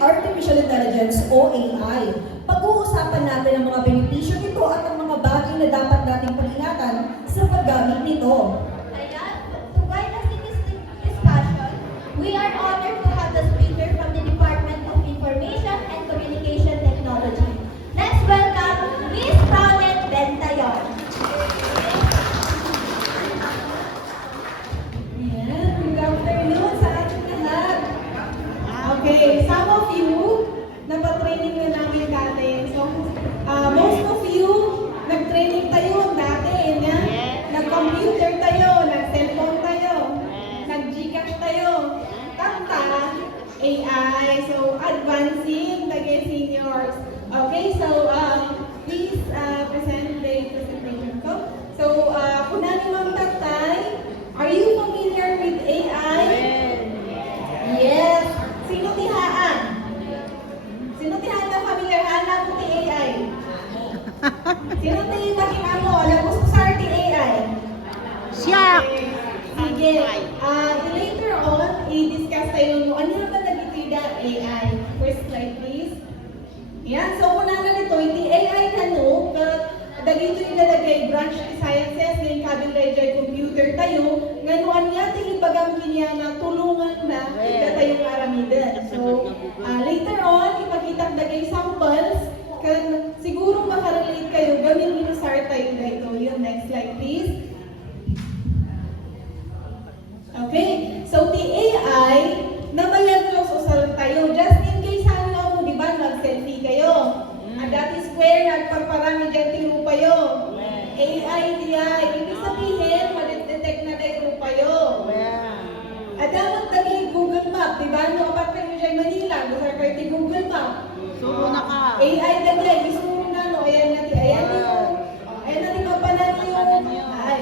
Artificial Intelligence o AI. Pag-uusapan natin ang mga benepisyo nito at ang mga bagay na dapat nating pag-ingatan sa paggamit nito. Ayan, to guide us in this discussion, we are honored to have the speaker from the Department of Information and Communication Technology. Let's welcome Ms. Paulette Bentayon. Ayan, good afternoon sa ating lahat. Okay, some of you, napatraining na namin dati. So, most of you, nag-training tayo dati. Nag-computer tayo, nag-cellphone tayo, nag-Gcash tayo, kanta, AI. So, advancing the seniors. Okay, so, please present the presentation ko. So, kunani Ma'am Tatay, are you familiar with AI? Yes. Sino tihaan? Sino tihaan na familiar? Anak mo ti AI. Sino ti makina mo? Labos ko sa ti AI. Siya! Sige. Later on, i-discuss tayo mo. Ano na ba nagitida AI? First slide, please. Yan. So, kung na nito, iti AI na no, dagito yung nalagay branch of sciences, ngayon kabil dahil computer tayo, ngayon niya, tingipagam niya na tulungan na ita tayong aramidan. So, later on, ipakita dagay samples, siguro makarelate kayo, gamin start tayo dito. Yung next slide, please. Okay, so the AI, nabayan ko sa tayo, just in case ano mo, di ba, mag-selfie kayo. Dati square, nagpaparami dyan tiro payo. AI diya, ibig sabihin, madetect na tayo payo. At dapat lagi Google Map, di ba? No, kapag kayo dyan Manila, gusto kayo di Google Map. Suro na ka. AI na diya, isuro na, no, ayan na diya, ayan yung, ayan na di mapanan yung, ay.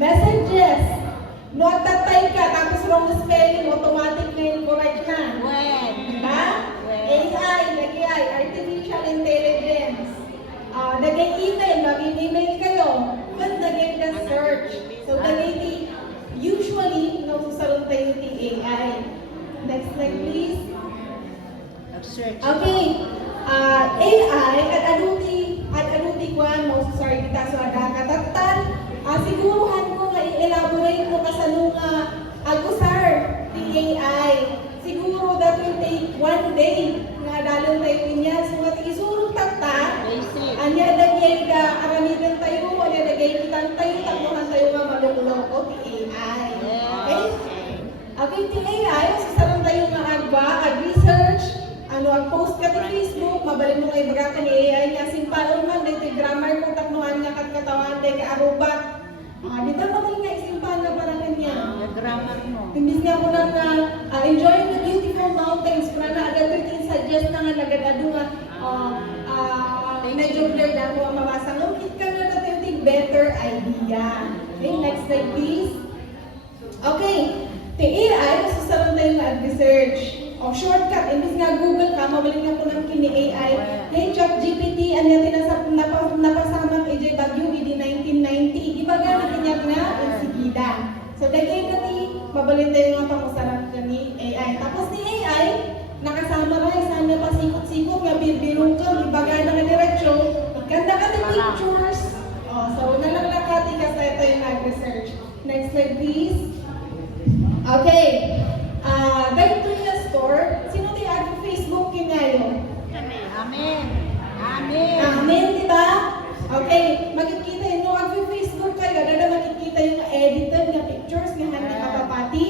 Messages. No, tatay ka, tapos wrong spelling, automatic na yung correct na. Diba? AI, lagay, artificial intelligence. Lagay email, mag-email kayo. But lagay the search. So, lagay usually, nasusarong tayo yung AI. Next slide, please. Nag-search. Okay. AI, at anuti ko, sorry, kita sa katatan. Siguruhan ko nga i-elaborate mo kasalunga agusar the AI. Siguro that will take one day nga dalon tayo niya. So, at isurong tata, Basic. anya dagay ka aramidan tayo, anya dagay kitang tayo, takbuhan tayo nga maluloko, the AI. Okay? Okay, the AI, sasaran tayo nga agba, ag-research, ag-post ka sa Facebook, mabalik mo nga ibaga ka ni AI nga, simpalon man, dito grammar ko, taknuhan nga katkatawan, dahil ka arubat. Dito pa nga isimpahan na parang kanya. Nag-grammar mo. Imbis nga ko lang na enjoying the beautiful mountains, kung na agad ko suggest na nga nagad-ado nga medyo blur na ko ang mabasa. Lukit ka na natin yung better idea. Okay, next slide please. Okay, the AI, susaran tayo nga research. O shortcut, imbis nga Google ka, mabalik nga po ng kini AI. Hey, ChatGPT, anya napasamak AJ Bagyo, ED 1990. Iba nga na kanya nga, insigida. So, dagay na ni, mabalik tayo nga pamusarap ka ni AI. Tapos ni AI, nakasama rin, sana pasikot-sikot, nga birbirong ka, ibaga na nga diretsyo, ganda ka ng pictures. So, nalalakati ka sa ito yung nag-research. Next slide, please. Okay. Ganito yung store. Sino tayo Facebook kinayo? Amen. Amen. Amen, di ba? Okay, makikita yun. Nung Facebook kayo, dada makikita yung edited na pictures nga handa kapapati.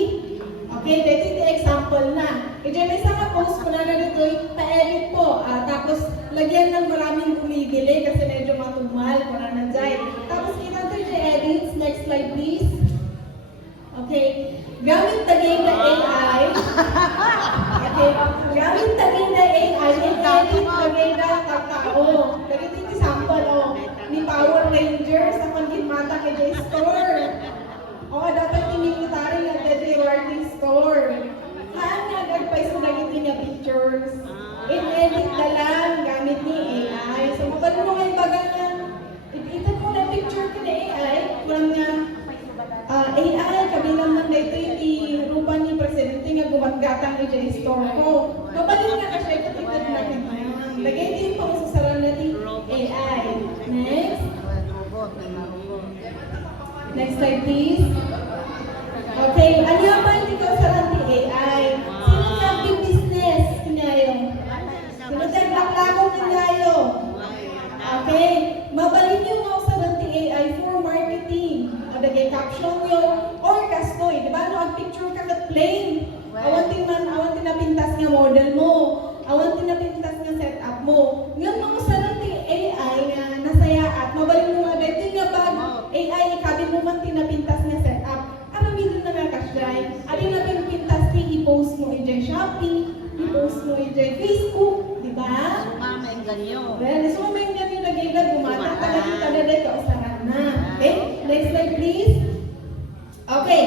Okay, dito yung example na. Diyan may isang post ko na dito, pa-edit po. Tapos, lagyan ng maraming bumibili kasi medyo matumal kung na nandiyan. Tapos, kita ito yung edits. Next slide, please. Okay, gamit tagay na AI. Okay, gamit tagay na AI. Edit tagay na tao. Tagay ito yung sample, ni Power Rangers sa pangkimata kay J-Store. Dapat inimitari ng J-Ward Store. Haan nga nagpay sa naging niya pictures. In-edit na lang gamit ni AI. So, mabalo mo ngayon baga nga, itan mo na picture ka ni AI. Kurang nga, AI, kabilang man na ito yung rupa ni Presidente nga gumagata pagkatang ito store ko. Mabalin nga kasi ito tignan natin. Lagay din pa sa saran natin AI. Next. Robot, na robot. Next slide please. Okay, ano yung ba hindi ko saran natin AI? Sino sa business kinyayo? Sino sa baklako kinyayo? Okay, mabalin yung mga saran natin AI for marketing. Adagay caption nyo or kastoy. Diba no, ang picture ka kat plain. Awantin na pintas nga model mo. Awantin na pintas nga setup mo. Ngayon mga sarang ti AI nga nasaya at mabalin mo nga dito nga bag AI ikabi mo man tinapintas nga setup. Ano medyo na nga kasyay? Ano na pintas ti i-post mo i-jay Shopee, i-post mo i-jay Facebook, di ba? Sumama yung ganyo. Well, so may nga yung nag-ilag gumata talaga ka usaran na. Okay? Next slide please. Okay.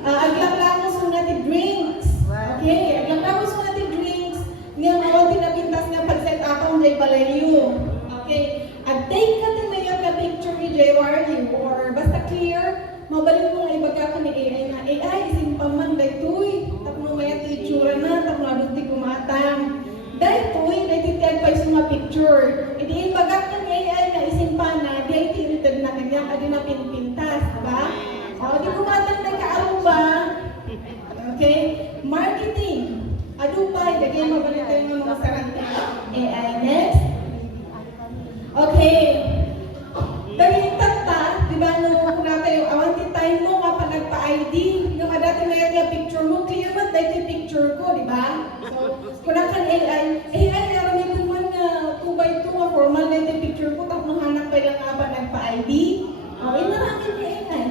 Aglang-lang mo natin drinks. Okay, aglang-lang mo natin drinks. Nga mga pinapintas nga pag-set up ang Jay Valerio. Okay, take ka din na yung picture ni Jay Wario or basta clear, mabalik mo nga ibaga ka ni AI na AI, isimpaman, daytoy. Tapos may itsura na, tapos nadot di kumatang. Daytoy, titiyag pa yung mga picture. Idiin baga ka ni AI na isimpan na, di ay tinited na kanya, adi na pinpintas, diba? O, di kumatang na ka-aruba. Okay? Marketing. Adupay. Lagyan mabalik tayo ng mga sarante. AI. Next. Okay. Dahil tata, di ba, kung natin yung awanti time mo kapag nagpa-ID, yung dati na yung picture mo, clear ba dahil yung picture ko, di ba? So, kung nakan AI naroon ito man 2x2 formal na yung picture ko, tapos hanap pa lang nga ba nagpa-ID? Okay, namin ni AI.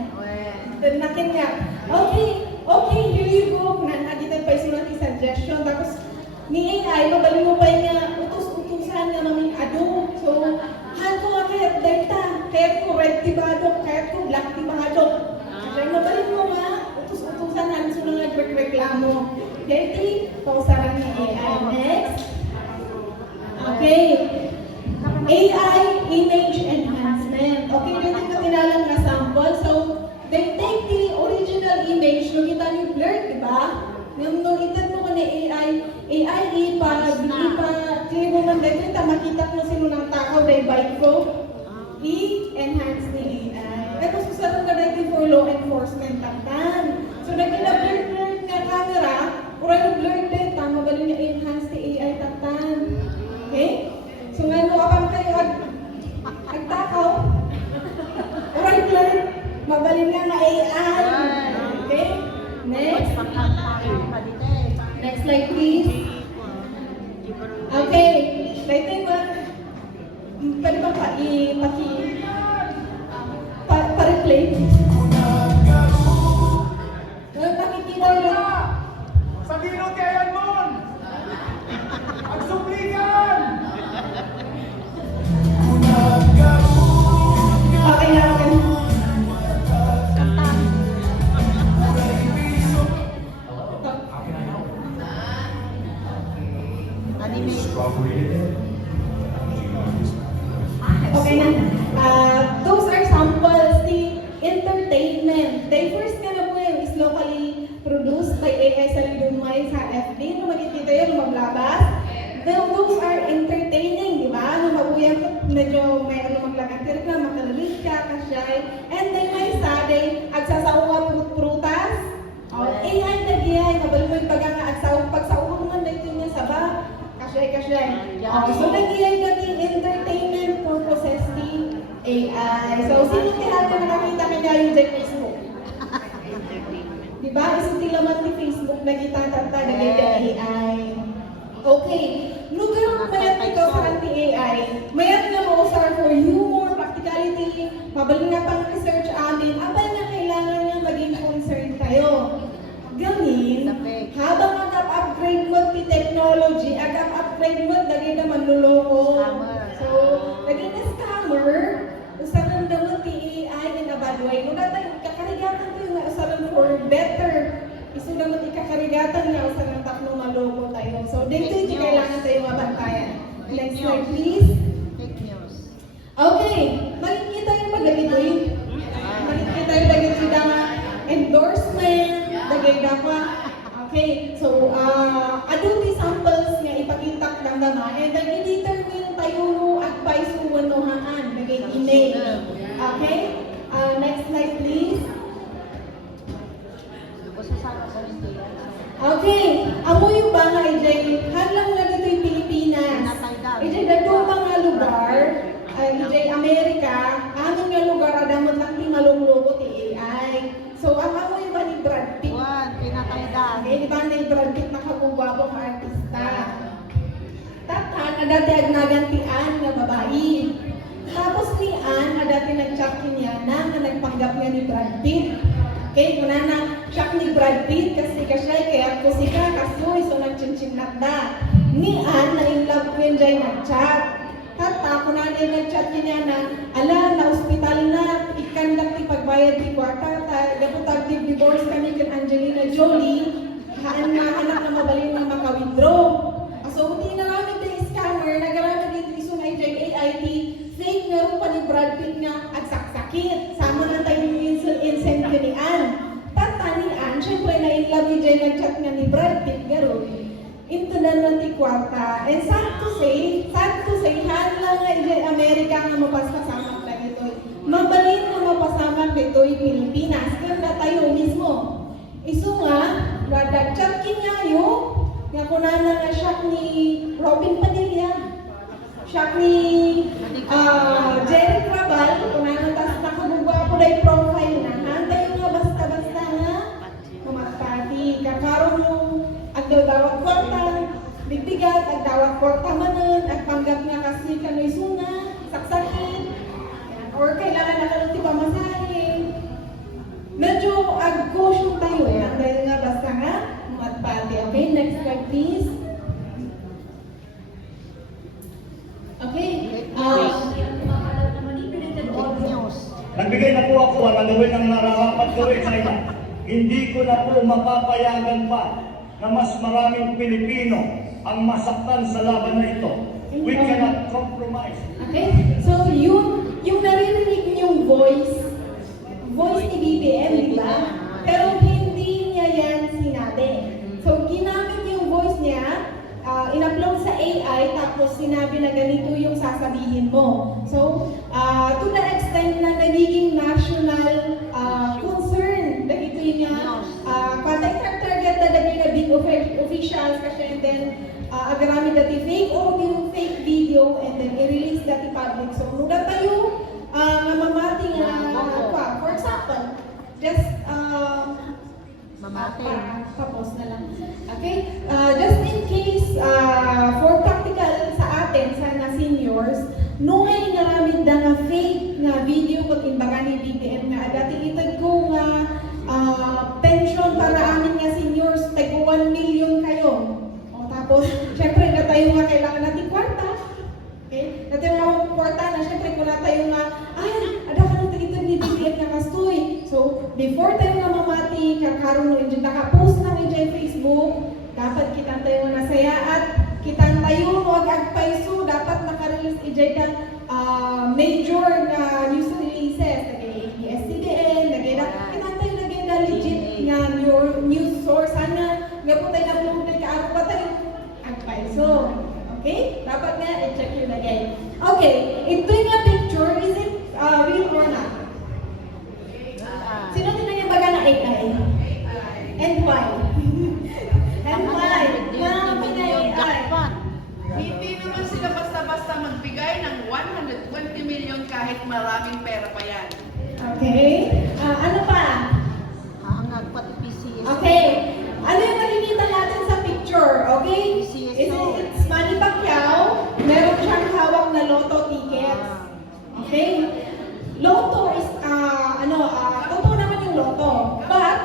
Then nakin nga, okay, here you go. Nanagitan pa yung suggestion. Tapos, ni AI, mabali mo pa yung utos-utusan nga maming ado. So, han ko nga kaya't data, kaya't ko red tibadok, kaya't ko black tibadok. Kaya mabali mo nga, utos-utusan han so nga nagreklamo. Dati, pausaran ni AI. Next. Okay. AI image enhancement. Okay, dito ko tinalang na sample. So, they take the original image, no kita ni blurred, di ba? Nung itan mo ko ni AI clear mo man dahil kita makita mo sino ng takaw dahil bike ko, i-enhance ni AI. Pero susarang ka dahil for law enforcement taktan. So, nagkina-blurred nga camera, oray blurred dahil tama ba rin i-enhance ni AI taktan? Okay? So, nga mo kapag kayo agtakaw, oray blurred, mabalin nga na AI. Okay? Next. Next slide, please. Okay. Later mo, pwede ba pa-replay? Nakikita nyo. Sa bilog kayan mo! Ang suplikan! Okay na, okay. Okay na. Those are samples. The entertainment. The first ka na po yun is locally produced by AI sa Lidumay sa FB. Nung makikita yun, nung maglabas. Those are entertaining, di ba? Nung mabuyan ko, medyo may maglagantir ka, makalalit ka, kasyay. And then may saday, agsasawa prutas. AI nag-AI, mabalik mo yung baga nga pagsauwa man na ito niya saba. Kasyay. So nag-AI natin entertainment purposes ni AI. So sino tihal na nakakita ka niya yung Facebook? Diba? Isang tilaman ni Facebook nagitatatag na AI. Okay. Lugar mayat ikaw sa anti-AI. Mayat nga mausar for humor, practicality, mabalik nga pang research amin. Abay na kailangan nga maging concerned kayo. Gamin, habang agap-upgrade mo ti technology, agap-upgrade mo, lagi na manluloko. So, lagi na scammer, usaran daw mo ti AI in a bad way. Kung natin, kakarigatan tayo na usaran for better. Iso naman ikakarigatan na usaran tapno maloko tayo. So, dito yung kailangan tayo mabantayan. Next slide, please. Fake news. Okay, makikita yung magalitoy. Makikita yung magalitoy na endorsement, dagay pa. Okay, so adulti samples nga ipakita lang naman and then i-determine tayo mo advice mo wanohaan bagay image. Okay? Next slide please. Okay, amo yung ba nga ijay halang na dito yung Pilipinas. Ijay dadong mga lugar, ijay Amerika, amin nga lugar adamot lang ti maluluko ti AI. So ang amo yung ba ni Brad Pitt? Juan, pinakaidan. Okay, di ba na yung Brad Pitt nakagugwapong artista? Tatan, na dati agnagantian nga babae. Tapos ni Ann, na dati nag-chat niya na nagpanggap nga ni Brad Pitt. Okay, kuna na siya ni Brad Pitt kasi kasya kaya ko sika kasoy so nagchinchinat da. Ni Ann na in love ko yung nag-chat. Tata, kuna na yung nag-chat niya na ala, na hospital na, ikan lang ti pagbayad ti kwarta, gaputag ti divorce kami kan Angelina Jolie, haan nga anak na mabalin na maka-withdraw. So, hindi na lang ito yung scammer, nagaramag ito iso na AIT, fake nga rin pa ni Brad Pitt nga at saksakit. Sama na tayo yung incentive ni Ann. Tata ni Ann, syempre na in love ni Jay nag-chat nga ni Brad Pitt nga rin. Into na lang ti kwarta. And sad to say, han lang nga Jay Amerika nga mapasasamang na ito. Mabalin nga mapasamang dito yung Pilipinas. Kaya na tayo mismo. Iso nga, nag-chat kinyayo, nga kunana nga siya ni Robin Padilla. Siya ni Jerry Crabal, kunana tas nakabugwa ko na yung profile na. Hantay nga basta-basta nga kumatpati. Kakaroon mo agdawat kwarta, bigbigat, agdawat kwarta manon, agpanggap nga kasi kano'y suna, saksakin, or kailangan na kanong ti pamasahin. Medyo ag-caution tayo dahil nga basta nga kumatpati. Okay, next slide please. Okay. News. Nagbigay na po ako ang gawin ng nararapat gawin sa inyo. Hindi ko na po mapapayagan pa na mas maraming Pilipino ang masaktan sa laban na ito. We cannot compromise. Okay? So, yung naririnig niyong voice ni BBM, di ba? Pero hindi niya yan sinabi. So, ginamit yung voice niya, in-upload sa AI, tapos sinabi na ganito yung sasabihin mo. So, to the extent na nagiging national concern, dahito yun nga, target na naging na big officials kasi and then, agarami dati fake audio, fake video, and then i-release dati public. So, nung tayo, mamamati nga, for example, just, tapos na lang. Okay? Just in case, for practical sa atin, sa nga seniors, nung ay naramid na nga fake nga video ko imbaga ni BBM nga, dati itag ko nga pension para amin nga seniors, tag 1 million kayo. O tapos, syempre, na tayo nga kailangan natin kwarta. Okay? Na tayo nga kwarta na, syempre, kung na tayo nga, ada ka nang tagitag ni BBM nga kastoy. So, before tayo nga mamati, kakaroon nung dyan, nakapost na dyan Facebook, dapat kita tayo nga nasaya at kita tayo huwag agpaiso, dapat nakarelease dyan ka major na news releases, nag-ABS-CBN, kita tayo lagay na legit nga your news source, sana nga po tayo na-upload ka, ano pa tayo agpaiso. Okay? Dapat nga, i-check yun again. Okay, ito yung picture, is it real or not? Sino tinagimbaga ng AI? And why? And why? Marami na AI. Hindi naman sila basta-basta magbigay ng 120 million kahit maraming pera pa yan. Okay. Ano pa? Hangag pati PCS. Okay. Ano yung makikita natin sa picture? Okay? It's Manny Pacquiao. Meron siyang hawak na lotto tickets. Okay? Lotto is, totoo naman yung lotto. But,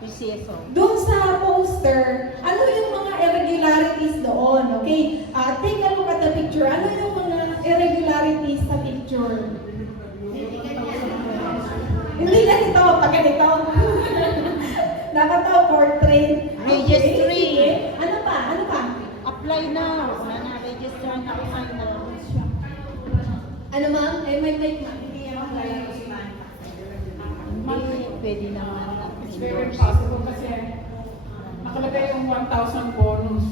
PCS. doon sa poster, ano yung mga irregularities doon? Okay? Take a look at the picture. Ano yung mga irregularities sa picture? Hindi ganito, pag ganito. Dapat daw portrait. Registry. Okay. Ano pa? Apply now. Na-register na apply now. Ano ma'am? May mic ma'am. Hindi, pwede naman. It's very possible kasi Nakalagay yung 1,000 bonus.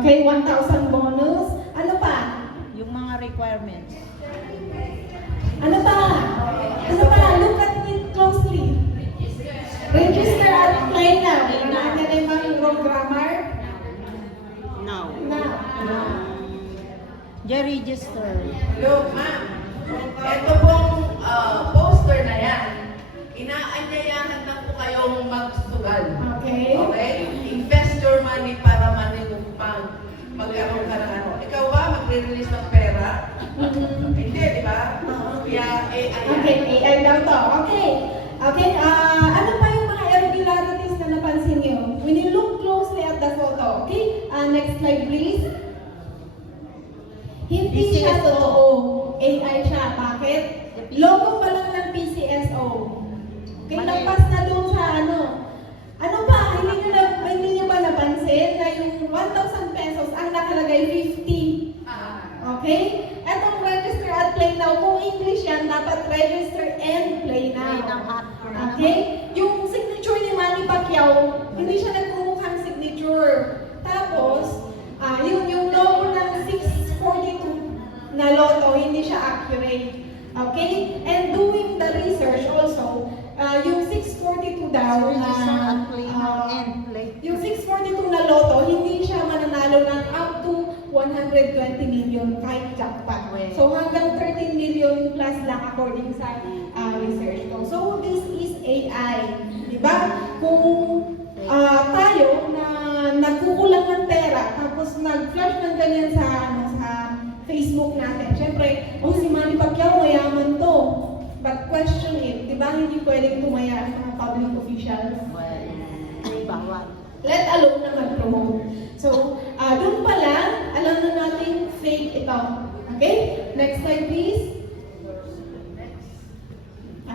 Okay, 1,000 bonus. Ano pa? Yung mga requirements. Ano pa? Ano pa? Look at it closely. Register at apply now. Nandyan na yung mga wrong grammar. No. Na. Register. Look, ma'am. Ito pong poster na yan. Inaanyayahan na po kayong magsugal. Okay. Okay? Invest your money para magkaroon ka ng ano. Ikaw ba magre-release ng pera? Hindi, di ba? Kaya AI. Okay, AI daw to. Okay. Okay, ano pa yung mga irregularities na napansin niyo? When you look closely at the photo, okay? Next slide please. Hindi siya PCSO. totoo. AI siya. Bakit? Logo pa lang ng PCSO. Okay, Mali. nagpas na doon sa ano. Ano pa? Hindi niyo ba napansin na yung 1,000 pesos ang nakalagay 50? Okay? Etong register at play now, kung English yan, dapat register and play now. Okay? Yung signature ni Manny Pacquiao, hindi siya nagmumukhang signature. Tapos, yung logo ng 642 na loto, hindi siya accurate. Okay? And doing the research also, yung 642 daw Register na at play now and play. yung 642 na loto, hindi siya mananalo ng up to 120 million kahit jackpot. So hanggang 13 million plus lang according sa research ko. So this is AI. Diba? Kung tayo na nagkukulang ng pera tapos nag-flash ng ganyan sa Facebook natin. Siyempre, si Manny Pacquiao mayaman to. But question it, di ba hindi pwedeng tumaya ang mga public officials? Bawal. Let alone na mag-promote. So, doon pa lang, alam na natin fake ito. Okay? Next slide please.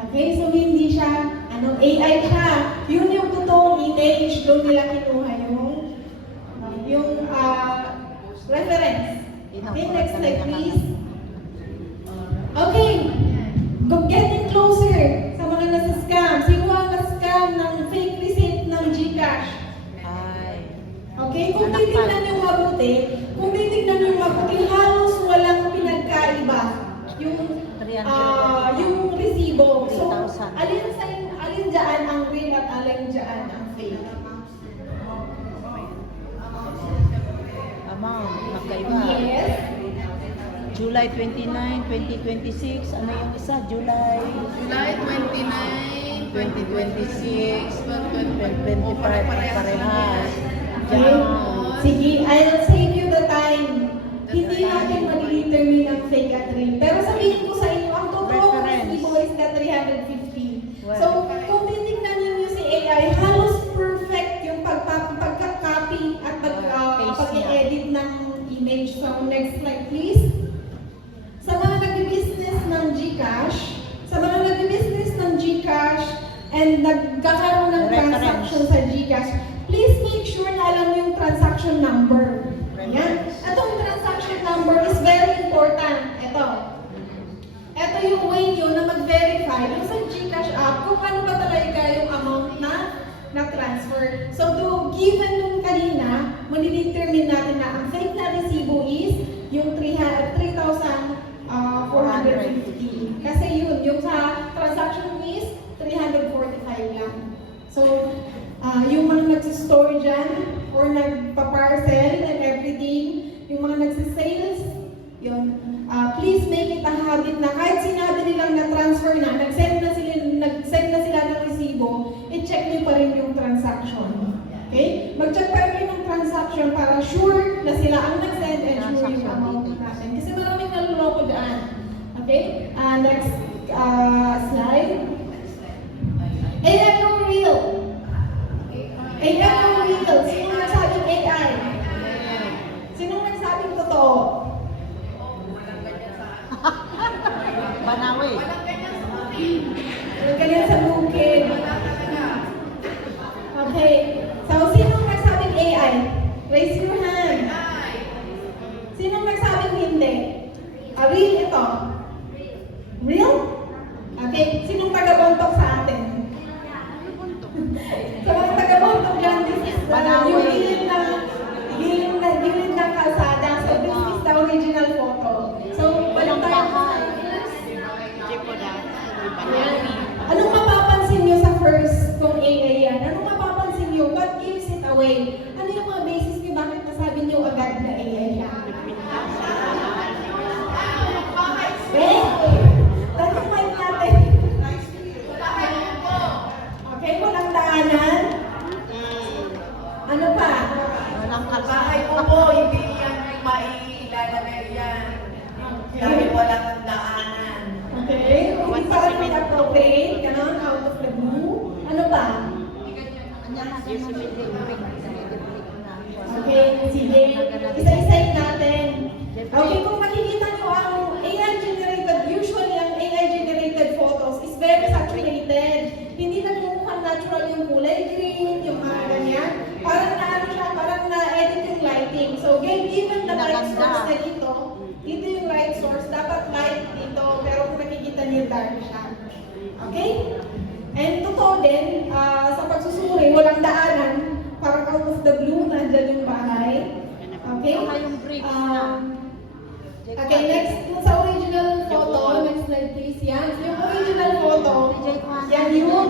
Okay, so hindi siya, AI siya. Yun yung totoong image, doon nila kinuha yung reference. Okay, next slide please. Okay, getting closer sa mga nasa-scam. Sino ang na-scam ng fake receipt ng GCash? Okay, kung titignan niyo mabuti, halos walang pinagkaiba yung resibo. So, 3,000. alin dyan ang real at alin dyan ang fake? Amount, magkaiba. Yes. July 29, 2026. Ano yung isa? July July 29, 2026, 25, parehas. Okay. Sige, I'll save you the time. Hindi natin madidetermine ang fake at real. Pero sabihin ko sa inyo, ang totoo resibo is na 350. So, kung titignan niyo si AI, halos perfect yung pagka-copy at pag-i-edit ng image. So, next slide please. Sa mga nag-business ng GCash, and nagkakaroon ng transaction sa GCash, please make sure na alam yung transaction number. Ayan. Itong transaction number is very important. Ito yung way nyo na mag-verify yung sa GCash app kung ano ba talaga yung amount na transfer. So, given nung kanina, madidetermine natin na ang fake na resibo is yung 3,450. Kasi yung sa transaction is 345 lang. So, yung mga nagsistore dyan or nagpa-parcel and everything, yung mga nagsisales, yun, please make it a habit na kahit sinabi nilang na-transfer na, nag-send na sila ng resibo, i-check niyo pa rin yung transaction. Okay? Mag-check pa rin yung transaction para sure na sila ang nag-send and sure yung amount natin. Kasi maraming naluloko dyan. Okay? Next slide. AI yung real. AI yung real. Sino nagsabing AI? Sino nagsabing totoo? Banawi. Ganyan sa bukid. Okay. So, sino nagsabing AI? Raise your hand. Sino nagsabing hindi? Real ito. Real? Okay. Sinong taga-bontok sa atin? So, ang taga-bontok dyan, this is Ano yung mga basis niyo bakit nasabi niyo agad na AI siya? Eh, tanong mic natin. Okay, walang daanan. Ano pa? Walang Bahay kalsada. mo po, hindi yan mailalagay yan. Dahil wala kang daanan. Okay, hindi pa rin appropriate, ganon, out of the blue. Ano pa? Okay, sige. Isa-isayin natin. Okay, kung makikita nyo ang AI-generated, usually ang AI-generated photos is very saturated. Hindi nagmumukhang natural yung kulay green, yung mga ganyan. Parang naano siya, parang na-edit yung lighting. So, given the light source na dito yung light source, dapat light dito, pero kung makikita niyo dark siya. Okay? And totoo din, sa pagsusuri, walang daanan, parang out of the blue, nandyan yung bahay. Okay? Yung bricks na. Okay, next, yung sa original photo, next slide please, yan. Yung original photo, yan yun.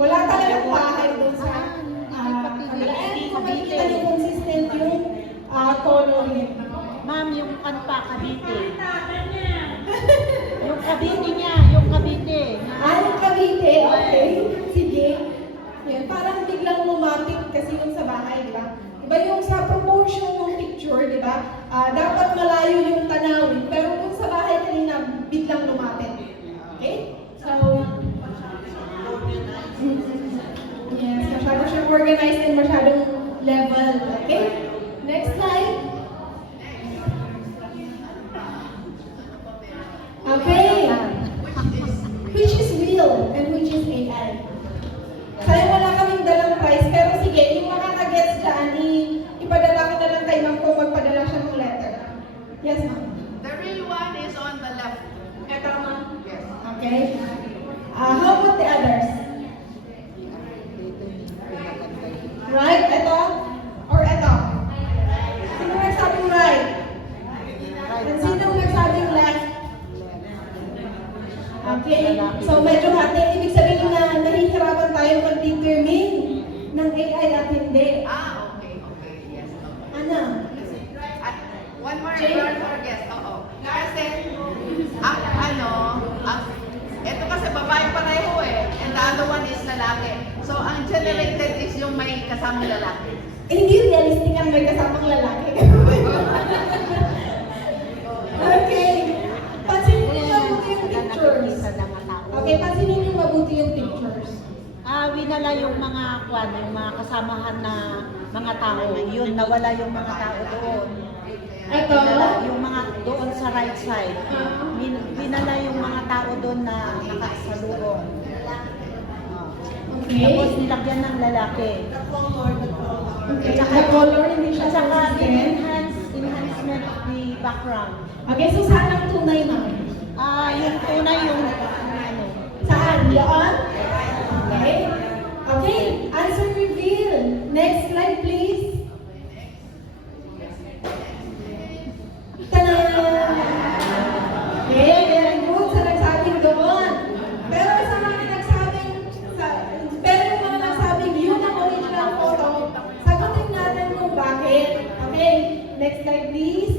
Wala talagang bahay doon sa kabilaan. Kung makikita niyo consistent yung coloring. Ma'am, yung kanpa, Cavite. Yung Cavite niya, yung Cavite. Yung Cavite, okay. Sige. Yan, parang biglang lumapit kasi yun sa bahay, di ba? Iba yung sa proportion ng picture, di ba? Dapat malayo yung tanawin, pero kung sa bahay kanina, biglang lumapit. Okay? So, yes, masyado siyang organized and masyadong level. Okay? Next slide. Okay. Which is real and which is AI? Kaya wala kaming dalang price, pero sige, yung mga nag-gets dyan, ipadala ko na lang kay ma'am kung magpadala siya ng letter. Yes, ma'am. The real one is on the left. Ito, ma'am. Yes. Okay. How about the others? Right? Ito? Or ito? Sino nagsabing right? And sino nagsabing left? Okay, so medyo hati. Ibig sabihin na nahihirapan tayo mag-determine ng AI at hindi. Okay. Yes. Ano? At one more Jay? guess. Oo. Kasi, ito kasi babae pareho eh. And the other one is lalaki. So, ang generated is yung may kasamang lalaki. Hindi realistic ang may kasamang lalaki. Okay. Pansinin niyo mabuti yung pictures. Okay, pansinin niyo mabuti yung pictures. Winala yung mga yung mga kasamahan na mga tao. Yun, nawala yung mga tao doon. Ito. Winala yung mga doon sa right side. Winala yung mga tao doon na nakasalubong. Okay. Tapos nilagyan ng lalaki. Okay. The color, hindi siya At saka consistent. enhancement of the background. Okay, so saan ang tunay, ma'am? Yung tunay yung ano. Saan? Yaan? Okay. Okay, answer reveal. Next slide, please. Tada! Okay, very good sa nagsabing doon. Pero sa mga nagsabing, yun ang original photo, sagutin natin kung bakit. Okay, next slide, please.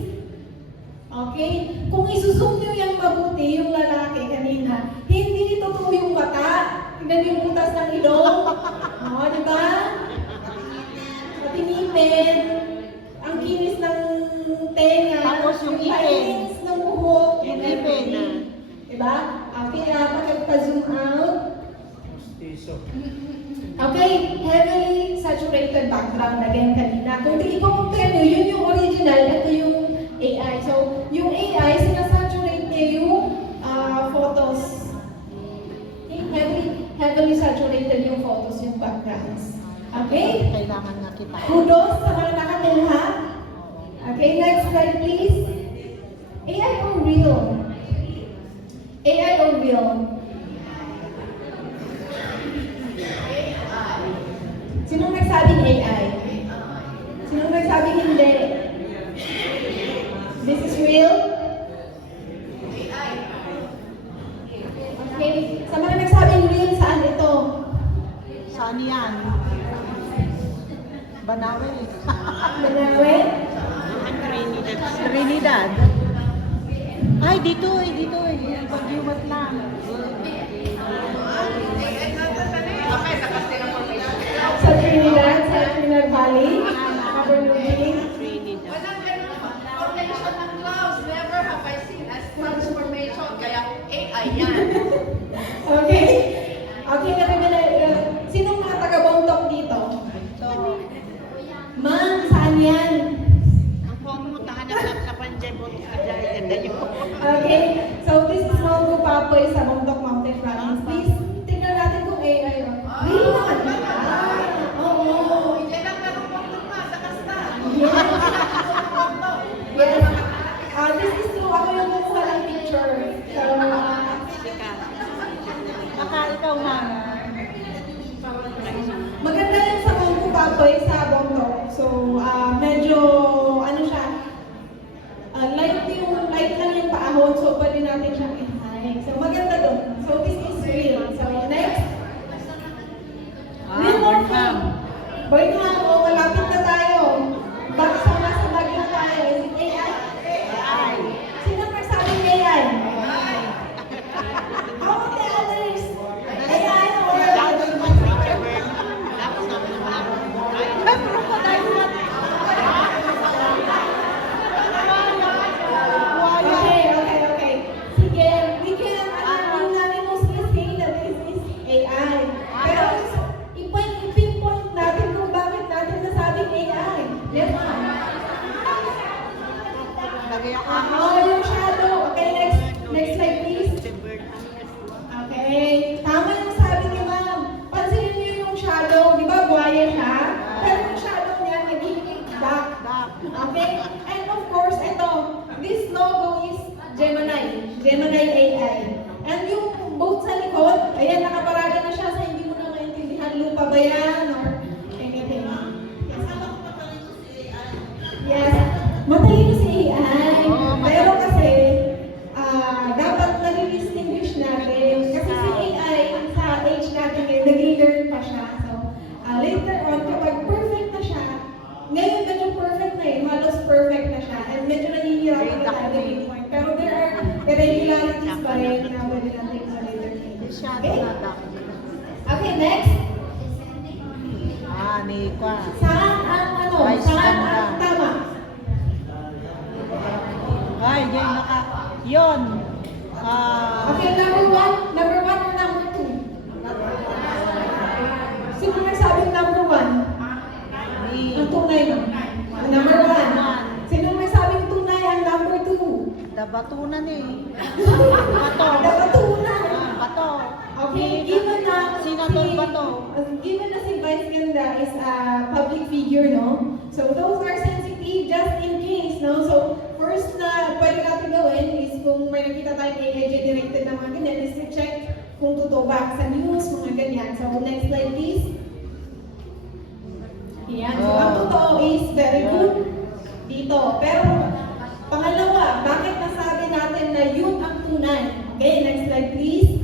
Okay? Kung isuzoom nyo yung mabuti, yung lalaki kanina, hindi totoo yung mata. Tignan yung butas ng ilong. Di ba? Pati ngipin. Ang kinis ng tenga. Tapos yung ngipin. Painis ng buhok. Yung ngipin. Diba? Okay, pakipag-zoom out. Okay, heavily saturated background again kanina. Kung i-compare nyo, yun yung original, ito yung AI. So, yung AI, sinasaturate niya yung photos. Okay, heavily saturated yung photos, yung backgrounds. Okay? Kailangan nga kita. Kudos sa mga nakakuha. Okay, next slide please. AI or real? AI or real? Sinong nagsabing AI? Sinong nagsabing hindi? This is real? Okay. Sa mga nagsabing real, saan ito? Saan yan? Banawe Manawin? Trinidad. Ay, dito eh. Pag-iwat lang. Sa Trinidad, sa Trinidad Valley, overlooking. Walang ganun formation ng clouds. Never have I seen as transformation. Kaya AI yan. Okay. Okay, sinong mga taga-Bontok dito? So, Ma'am, saan yan? ang pumuntahan na lang sa Panjebo sa Jaya yun. Okay, so this is Mongo Papoy sa Bontok Mountain Province. Please, tingnan natin kung AI. Hindi naman. Oo. Yan ang tanong mo sa kasta. Yes. Yes. This is true. Ako yung kumuha ng picture. So, Baka ikaw na. maganda yan sa Mongo Papoy sa Bontok. So, medyo, ano siya, light lang yung paahon. So, pwede natin siyang i-hike. So, maganda doon. So, this is real. So, next. Real or fun? Boyham, malapit na tayo. Bakit sa nasa Baguio tayo? Is it AI? Ay. Sino magsabing AI? How about the others? AI or Okay. Sige, we can unanimously say that this is AI. Pero i-pinpoint natin kung bakit natin nasabing AI. Yes, ma'am. Yung shadow. Okay, next slide please. Okay, tama yung sabi ni ma'am. Pansinin niyo yung shadow, di ba buhaya siya? Pero yung shadow niya nagiging dark. Okay? And of course, this logo is Gemini AI. And yung boat sa likod, ayan, nakaparada na siya sa hindi mo na maintindihan, lupa ba yan or anything. Yes, matalino si AI. Pero kasi, dapat nare-distinguish natin. Kasi si AI, sa age natin, nag-learn pa siya. So, later on, kapag perfect na siya, ngayon medyo perfect na halos perfect na siya. And medyo nahihirapan na tayo pinpoint. Pero there are irregularities pa rin na pwede natin sa later stage. Okay? Okay, next. Nikwa. Saan ang tama? Ay, yun. Okay, number one or number two? Sino nagsabing number one? Ang tunay mo? Number one. Sino nagsabing tunay ang number two? Dabatunan eh. Nabatunan. Bato. Okay, given na Senator Bato. Given na si Vice Ganda is a public figure, no? So those are sensitive just in case, no? So first na pwede natin gawin is kung may nakita tayong AI-generated na mga ganyan, is to check kung totoo ba sa news, mga ganyan. So next slide please. Yan. So ang totoo is very good dito. Pero pangalawa, bakit nasabi natin na yun ang tunay? Okay, next slide please.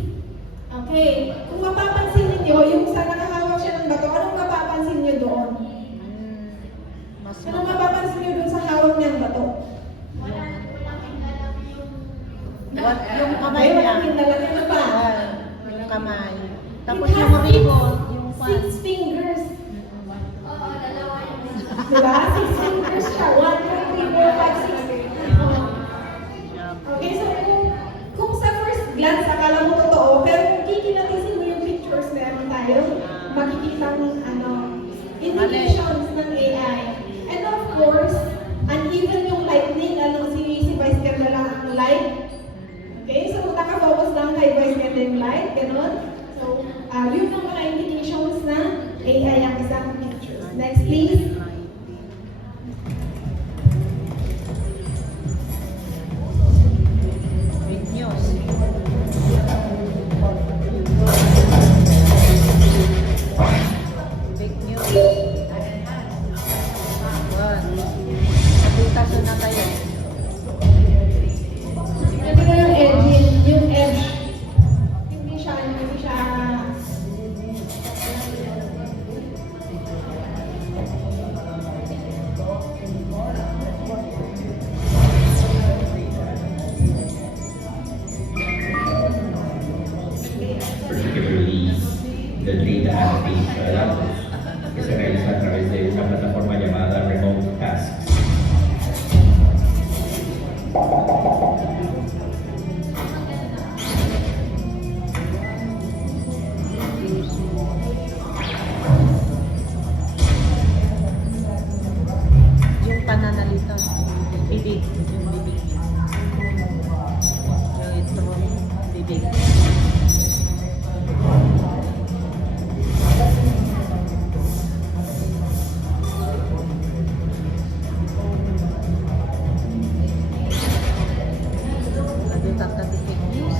Okay, kung mapapansin niyo yung sa nakahawak siya ng bato, anong mapapansin niyo doon? Anong mapapansin niyo doon sa hawak niyang bato? Yung kamay Ay, niya. walang pindalat. Ano pa? Yung kamay. Tapos It yung has ribon. Yung six fingers. Diba? 6 fingers siya. 1, 2, 3, 4, 5, 6. Okay, so kung sa first glance, akala mo totoo, pero kung kikinatisin mo yung pictures, meron tayo, makikita mong indications ng AI. And of course, uneven yung lightning, si Vice Ganda lang ang light. Okay, so nakafocus lang kay Vice Ganda yung light, ganun. So, yun ang mga indications na AI ang isang pictures. Next, please. big news. Big news. One. Ito, bibig. Yung bibig niya. Ito, bibig. Lagi tatang fake news.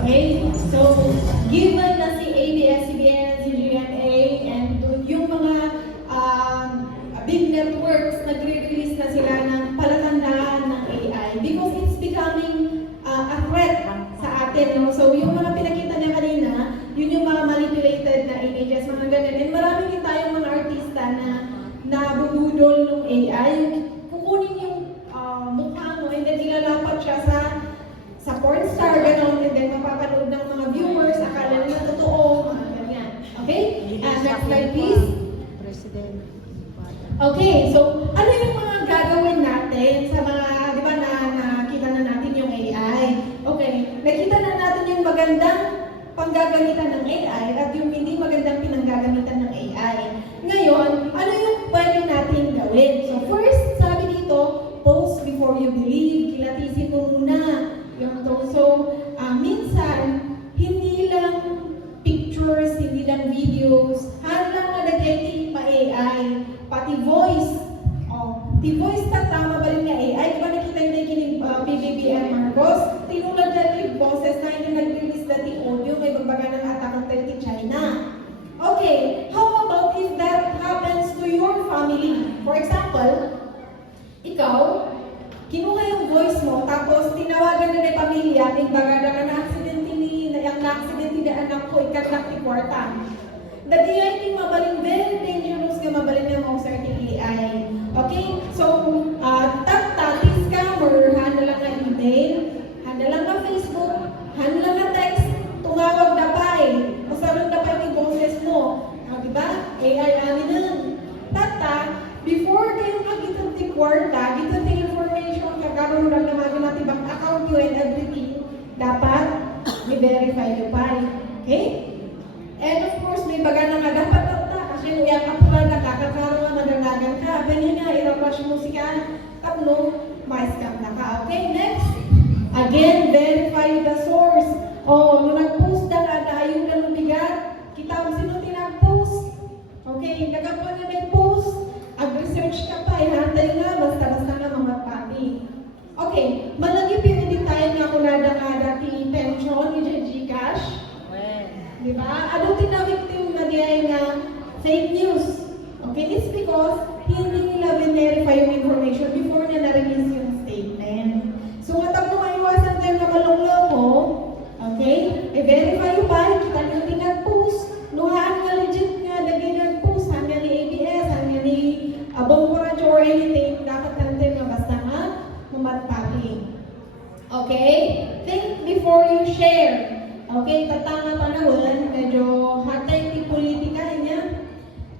Okay, so given na si ABS-CBN, si GMA, and yung mga big networks, nagre-release na sila ng palatandaan ng AI because it's becoming a threat sa atin. No? So yung mga pinakita niya kanina, yun yung mga manipulated na images, mga ganun. And marami din tayong mga artista na nabubudol ng AI. Yung kukunin yung mukha mo and then ilalapat siya sa porn star, gano'n, and then mapapanood ng mga viewers, akala nila totoo, mga ganyan. Okay? Next slide, please. President. Okay, so ano yung mga gagawin natin sa mga, di ba, nakita na natin yung AI? Okay, nakita na natin yung magandang panggagamitan ng AI at yung hindi magandang pinanggagamitan ng AI. Ngayon, ano yung pwede natin gawin? So first, sabi dito, post before you believe. Kilatisin mo muna yung to. So, minsan, hindi lang pictures, hindi lang videos, lang na-detecting pa AI, pati voice. Di voice ta tama ba rin nga AI? Di ba nakita yung kinig PBBM Marcos? Tinulad na yung boses na yung nag-release dati audio, may bagbaga ng attack on China. Okay, how about if that happens to your family? For example, ikaw, kinuha yung voice mo, tapos tinawagan na ng pamilya, baga na na-accident ni anak ko, ikaglak ni kwarta. Dati ay hindi mabaling, very dangerous nga mabaling ng mga certain AI. Okay? So, tata, scammer, handa lang na email, handa lang na Facebook, handa lang na text, tumawag na pa masarang na pa yung boses mo. Diba? AI ani na. Tata, before kayo kagitan ti kwarta, gitan ti information, kagaroon lang naman yung natin bank account you and everything, dapat i-verify nyo pa. Okay? And of course, may baga na nga dapat kasi kung yung kapula nakakakaroon na madalagan ka, ganyan nga, i-rush mo si ka, tapno, ma-scam na ka. Okay, next. Again, verify the source. Nung nag-post na ayun na ng bigat, kita mo sino tinag-post. Okay, nagapon na nag-post, ag-research ka pa, ihantay nga, basta-basta na mga pati. Okay, malagi pinili tayo nga kulada nga dati pension, Gcash. Di ba? Ano tinawag na diay nga fake news? Okay, it's because hindi nila verify yung information before na na-release yung statement. So, matap mo maiwasan tayo na malungloko, okay? I-verify yung pa, kita nyo din nag-post. Nuhaan nga legit nga, lagi nag-post, hanya ni ABS, hanya ni Bongo Radio or anything, dapat natin nga basta nga, mamatpati. Okay? Think before you share. Okay, tatanga panahon, medyo hatay ti politika niya.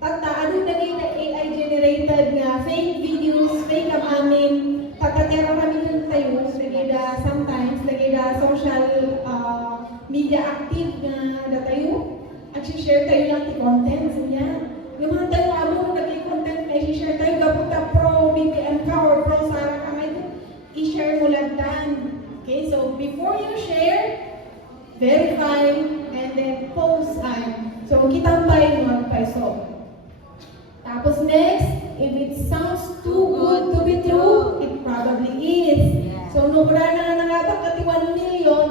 Ano naging na AI-generated nga fake videos, fake amin, tatatera kami ng tayo, lagi da sometimes, lagi da social media active na datayo, at share tayo lang ti content niya. Yung mga tayo amo, nag-content na i-share tayo, gapunta pro BBM ka or pro Sara ka, may i-share mo lang tan. Okay, so before you share, verify, and then post so kitambay mo peso. Tapos next, if it sounds too good to be true, it probably is. So nubra na nangatak kati 1 million,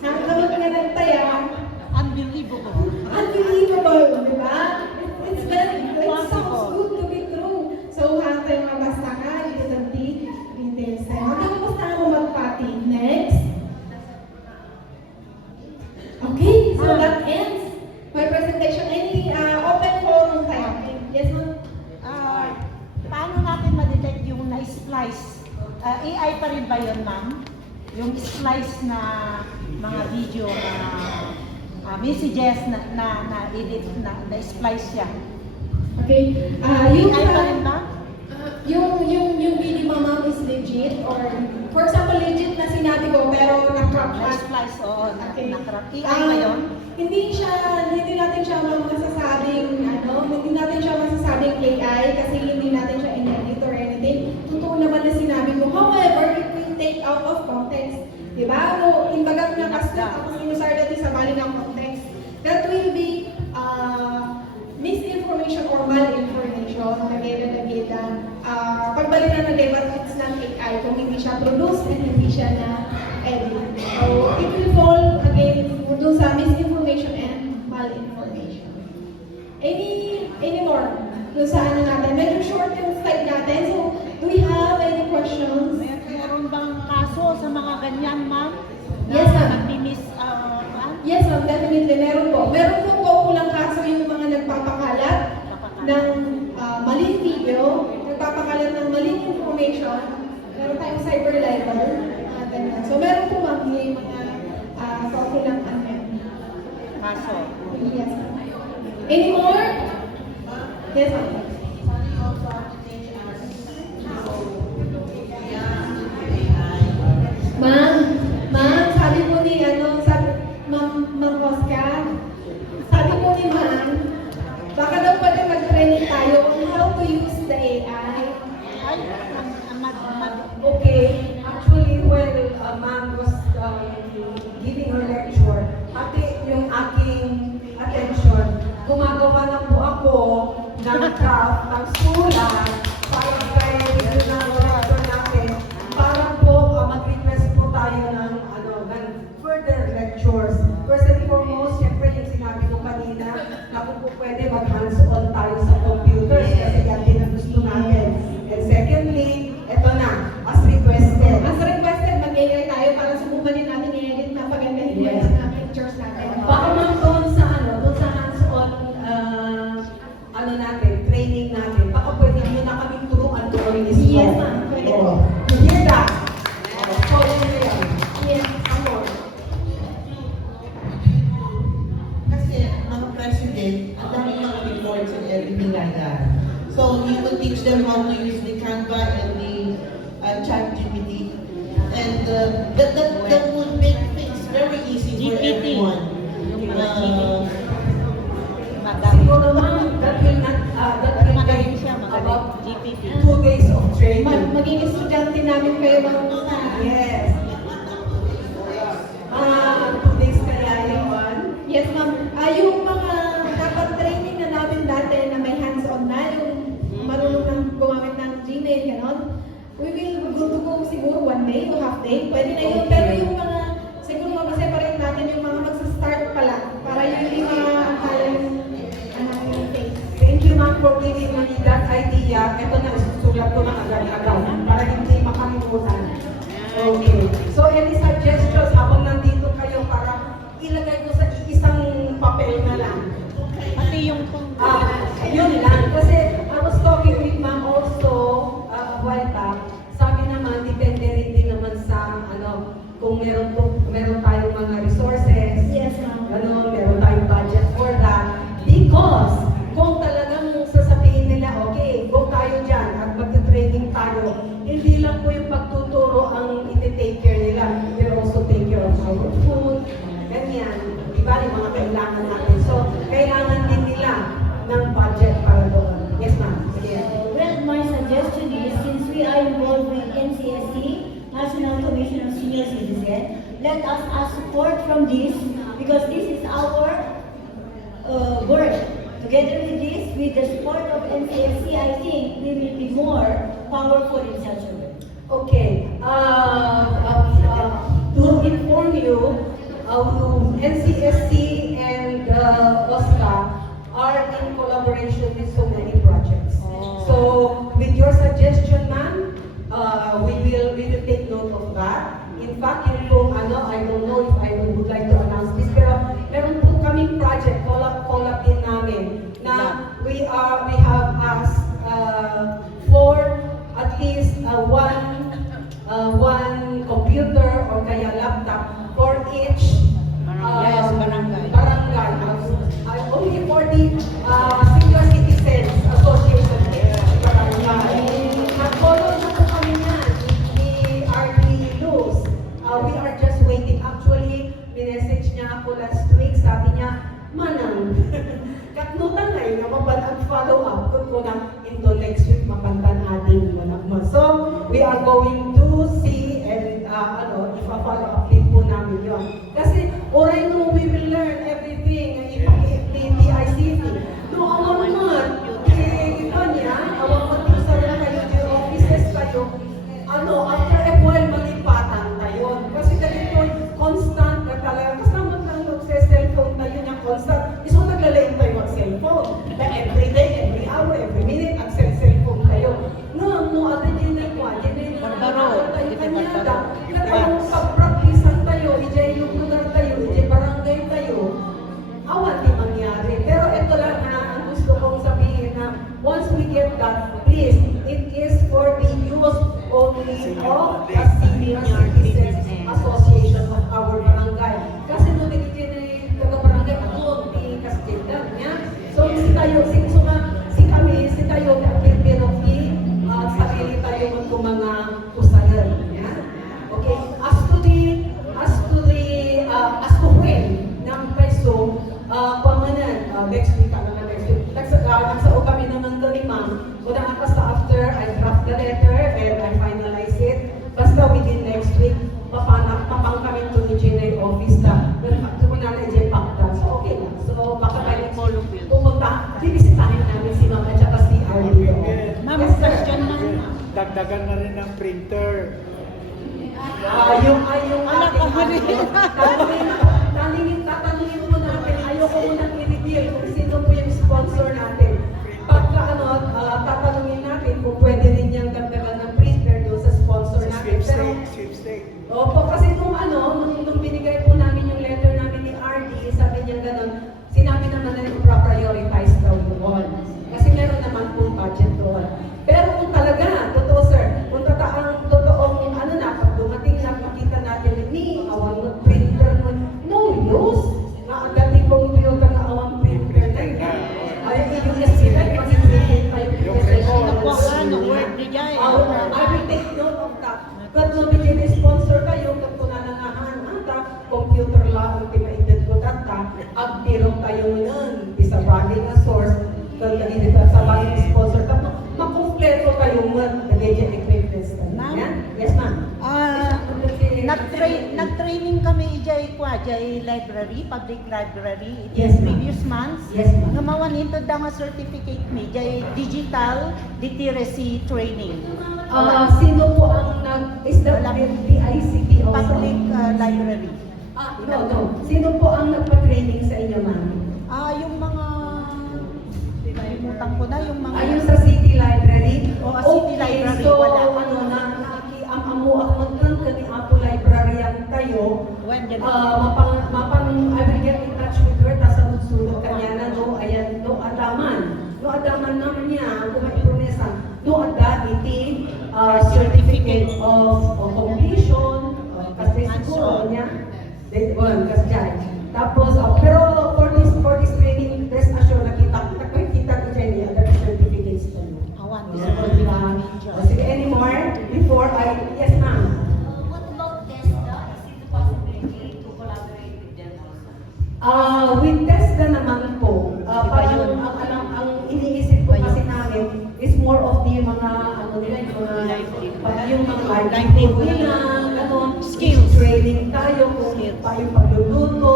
saan ka magkanagtaya? Unbelievable. Unbelievable, di ba? It sounds good to be true. So hantay mga basta ka, dito sa details tayo. Hantay mo basta mo magpati. Next. Okay, so that ends my presentation. Any open forum tayo? Yes, ma'am? Paano natin ma-detect yung na-splice? AI pa rin ba yun, ma'am? Yung splice na mga video na messages na edit, na-splice siya. Okay. AI pa rin ba? Yung video ma'am is legit or for example legit na sinabi ko pero na-crop siya. Na-splice, oo. Okay. Na-crop. AI ba yun? hindi natin siya masasabing AI kasi hindi natin siya in-edit or anything. Totoo naman na sinabi ko. However, it will take out of context. Diba? No, imbaga na ako sinusar natin sa bali ng context. That will be misinformation or malinformation. Nageda. Pagbalik na ng label, it's not AI kung hindi siya produced and hindi siya na-edit. So, it will fall again dun sa misinformation and malinformation. Any more? Dun sa ano natin? Medyo short yung slide natin. So, do we have any questions? Meron bang kaso sa mga ganyan, ma'am? Yes, ma'am. Nagmi-miss, Yes, ma'am, definitely. Meron po. Meron po kulang kaso yung mga nagpapakalat ng maling video, nagpapakalat ng maling information. Meron tayong cyber libel. Ganyan. So, meron po, ma'am, yung mga kulang kaso. Yes, ma'am. Any more? Yes, ma'am. Ma'am, sabi po ni, Ma'am Oscar, sabi po ni ma'am, baka daw pwede mag-training tayo on how to use the AI. Ay, Okay, actually, ma'am was giving her lecture, pati yung aking attention, gumagawa na po ako ng craft, ng sulat, para kay ng lecture natin, para po mag-request po tayo ng further lectures. First and foremost, syempre yung sinabi ko kanina, na kung po pwede mag-hands-on tayo sa computers, kasi yan din ang gusto natin. And secondly, eto na, as requested. As requested, mag-AI tayo para subukan din natin i-edit na pagandahin mo Yes. yung mga pictures natin. Baka man doon sa hands-on, natin, training natin, baka pwede nyo na kaming turuan to this Yes, ma'am. Pwede. You hear that? So, yun na yan. Yes. Ano? Kasi, mga president, ang dami mga reports and everything like that. So, you could teach them how to use the Canva and the ChatGPT. And that would make things very easy for GPT. everyone. Siguro ma'am, that will Magaling take siya, about magaling. GPT. 2 days of training. Maging estudyante namin kayo mga Yes. 2 days kaya yun. Yes, ma'am. Yung mga dapat training na namin dati na may hands-on na, yung marunong nang gumamit ng Gmail, gano'n. We will go to go siguro 1 day o half day. Pwede na yun. Pero yung mga, siguro mag-separate natin yung mga magsa-start pala. Para yung mga talang Thank you ma'am for giving me that idea. Ito na, susulat ko na agad-agad para hindi makalimutan. Okay. So any suggestions habang nandito kayo para ilagay ko sa iisang papel na lang? Pati yung Yun lang. Kasi I was talking with ma'am also a while back. Sabi naman, depende rin din naman sa kung meron tayong mga resources. Yes, ma'am. Meron tayong budget for that. Because kung talagang sasabihin nila, okay, go tayo dyan at mag-training tayo, hindi lang po yung pagtuturo ang iti-take care nila. They also take care of our food, ganyan. Diba, yung mga kailangan natin. So, kailangan din nila ng budget para doon. Yes, ma'am. Sige. Well, my suggestion is, since we are involved with NCSC, National Commission of Senior Citizens, let us ask support from this, because this is our work. Together with this, with the support of NCSC, I think we will be more powerful in such a way. Okay. To inform you, NCSC and OSCA are in collaboration with so many projects. So, with your suggestion, ma'am, we will take note of that. In fact, yun po, I don't know if I would like to announce this, pero meron po kaming project, collab din namin, na we have asked for at least one computer or kaya laptop for each barangay. Only for the Senior Citizens Association. Barangay. Nag-follow na po kami yan ni RD Luz. We are just waiting. Actually, minessage niya ako last week. Sabi niya, Katnutan na nga mapan ang follow up kung kuna into next week mapantan ating mo. So we are going to see and ipa-follow up din po namin yun. Kasi oray no we will learn everything DICT. No awang man ito niya, awang man kung sa kayo di offices kayo after a while malipatan tayo. Kasi ganito constant na talaga kasama lang nagse-cellphone tayo niya constant. Iso naglalain tayo ang cellphone. Na every day, every hour, every minute, cellphone tayo. No, ate din na kwa, din na tayo kanyada. Katawang pag-practicean tayo, ijay yung lugar tayo, ijay barangay tayo. Awan di mangyari. Pero ito lang ang gusto kong sabihin na once we get that, please, it is for the use only of the Senior Citizens Association of our barangay. Kasi nung nagiging taga-barangay, di kasjeda niya. So, si kami, pero sarili tayo ng mga usalan. Okay, as to when, ng peso, next week, nagsao kami naman doon ni ma'am. Unang basta after I draft the letter and I finalize it, basta within next week, papang kami to ni GNA office na. Ito ko na na pakta. So okay lang. So baka tayo pumunta, bibisitahin namin si ma'am at saka si Arlie. Ma'am, Yes, sir. question lang. Dagdagan na rin ng printer. Yung Alam ko ba rin? tatanungin mo natin, ayoko muna i-reveal kung sino po yung sponsor natin. Pagka tatanungin natin kung pwede rin niyang dagdagan ng printer doon sa sponsor natin. Pero, Sweepstake. opo, kasi nung binigay po namin yung letter namin ni RD, sabi niya gano'n, sinabi naman na yung prioritize daw doon. Kasi meron naman pong budget doon. Pero kung talaga, totoo sir, kung totoong pag dumating na, makita natin ni awang printer mo, no use. Dati pong yung awang printer na yun. Ay, yung sila, mag-printer tayo. Word niya eh. I will take note of that. But no, bigyan sponsor kayo, kung kunanangahan, computer lang, ultimated ko data, agtirong tayo nun, isa bagay na source, kung sa bagay na sponsor, makumpleto tayo mo, nag-agent equipment. Yes, ma'am. Nag-training kami jay library, public library, Yes, ma'am. previous months. Yes, ma'am. Ngamawan ito da nga certificate mi jay digital literacy training. Sino po ang is the DICT also? Public library. No. Sino po ang nagpa-training sa inyo, ma'am? Yung mga nalimutan ko na yung mga Ayun sa City Library? Oo, City Library, so, wala. Amo ang magkan kani Apo Librarian tayo. When the I will get in touch with her, tapos magsulog kanya na, adaman naman niya, kung maipromesa, ada iti certificate of completion, kasi siguro niya, tapos, pero for this training, rest assured na kita niya, that certificates to you. awan Sige, anymore? Before yes ma'am. What about TESDA? Is it a possibility to collaborate with them also? With TESDA naman po, parang ang iniisip ko kasi namin is more of the mga yung mga livelihood nila, Skills. training tayo kung tayo pagluluto,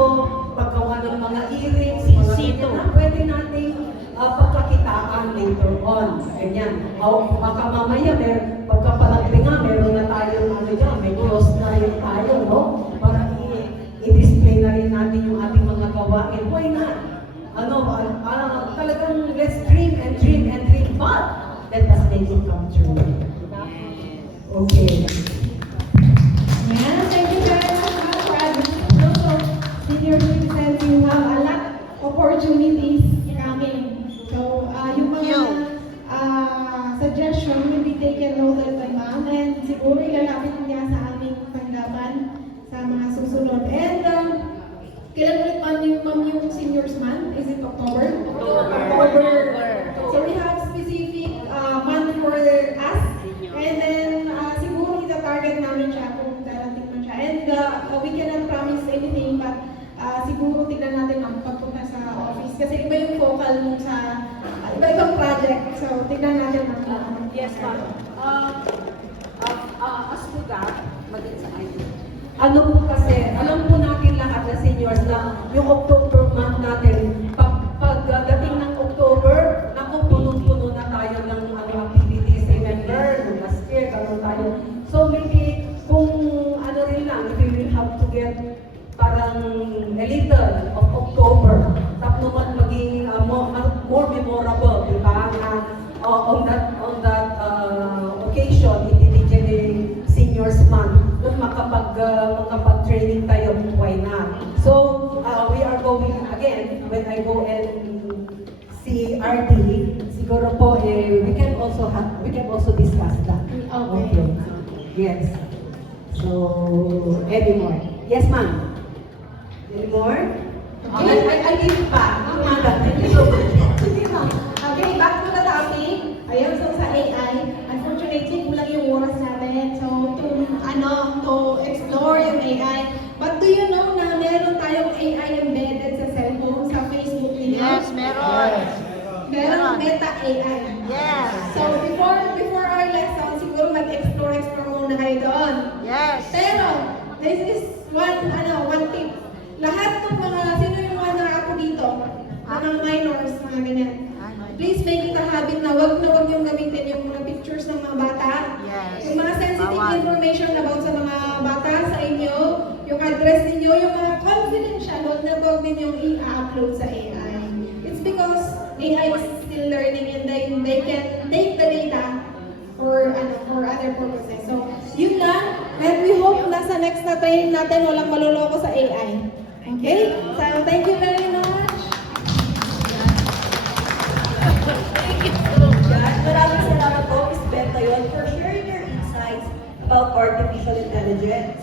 paggawa ng mga earrings, mga ganyan na pwede nating pagkakitaan later on. Ganyan. Baka mamaya, pagkapalagpinga, meron na tayo, may kiosk na rin tayo, no? Para i-display na rin natin yung ating mga gawain. Why not? Talagang let's dream and dream and dream, but let us make it come true. Okay. Yeah, thank you very much for advocating. Also, senior citizens, you have a lot of opportunities coming. So, yung mga suggestion will be taken noted by ma'am, and siguro ilalapit niya sa aming tanggapan sa mga susunod. And, kailan ulit ma'am yung seniors month? Is it October? October. So, we have specific month for us. And then, siguro ita-target namin siya kung darating man siya. And we cannot promise anything, but siguro tignan natin ang pagpunta sa office Kasi iba yung focal mo sa iba-ibang project. So, tignan natin. Yes, ma'am. As to that, ano po kasi, alam po natin lahat na seniors na yung October month natin, pagdating ng October, naku, punong-puno na tayo ng activities, remember, nung last year, gano'n tayo. So maybe, kung ano rin lang, we will have to get parang a little of October, tapos naman maging more memorable, di ba? On that occasion, individually seniors month, kung makapag-training tayo, why not? So, we are going again, when I go and see RD, siguro po, we can also discuss that. Okay. Yes. So, any more? Yes, ma'am. Any more? I give it back. Thank you so much. Sige, ma'am. Okay, back to the topic. Ayun, so sa AI, unfortunately, kulang yung oras natin. So, to explore yung AI. But do you know na meron tayong AI embedded sa cellphone, sa Facebook ninyo? Yes, meron. Meron Meta AI. Yes. So, before our lesson, siguro mag-explore muna kayo doon. Yes. Pero, this is one tip. Lahat ng sino yung mga nakapo dito? Mga minors, mga ganyan. Please make it a habit na wag yung gamitin yung mga pictures ng mga bata. Yes. Yung mga sensitive Bawal. information about sa mga bata sa inyo, yung address ninyo, yung mga confidential, wag ninyong i-upload sa AI. It's because AI is still learning and they can take the data for other purposes. So, yun lang. And we hope na sa next na training natin, walang maluloko sa AI. Okay? So, thank you very much. Maraming salamat po, Ms. Bentayon, for sharing your insights about artificial intelligence.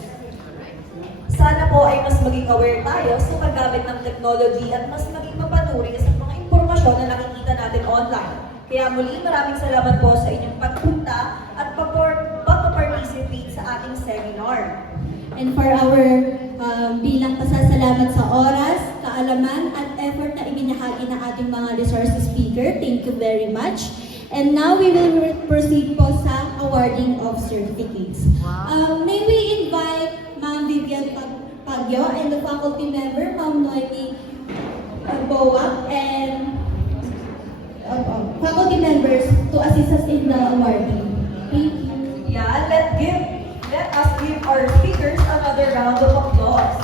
Sana po ay mas maging aware tayo sa paggamit ng technology at mas maging mapanuri sa mga impormasyon na nakikita natin online. Kaya muli, maraming salamat po sa inyong pagpunta at pag-participate sa ating seminar. And for our bilang pasasalamat sa oras, kaalaman at effort na ibinahagi ng ating mga resource speaker. Thank you very much. And now we will proceed po sa awarding of certificates. May we invite Ma'am Vivian Pagyo and the faculty member, Ma'am Noemi Boa, and faculty members to assist us in the awarding. Thank you. Yeah, let us give our speakers another round of applause.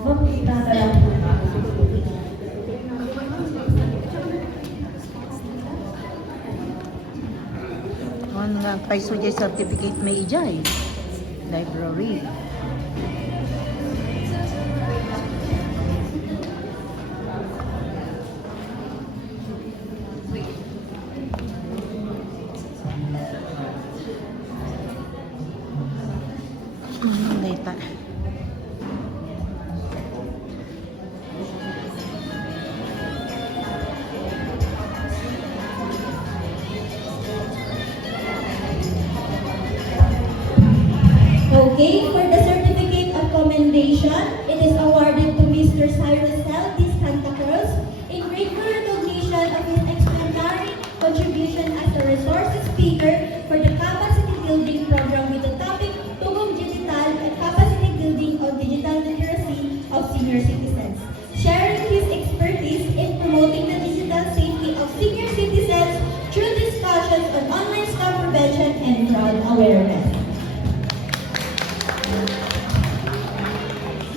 Magkita na lang po. On paisuja certificate may ijay. Library. Data. Okay, for the certificate of commendation, it is awarded to Mr. Cyrus L. D. Santa Cruz in grateful recognition of his exemplary contribution as a resource speaker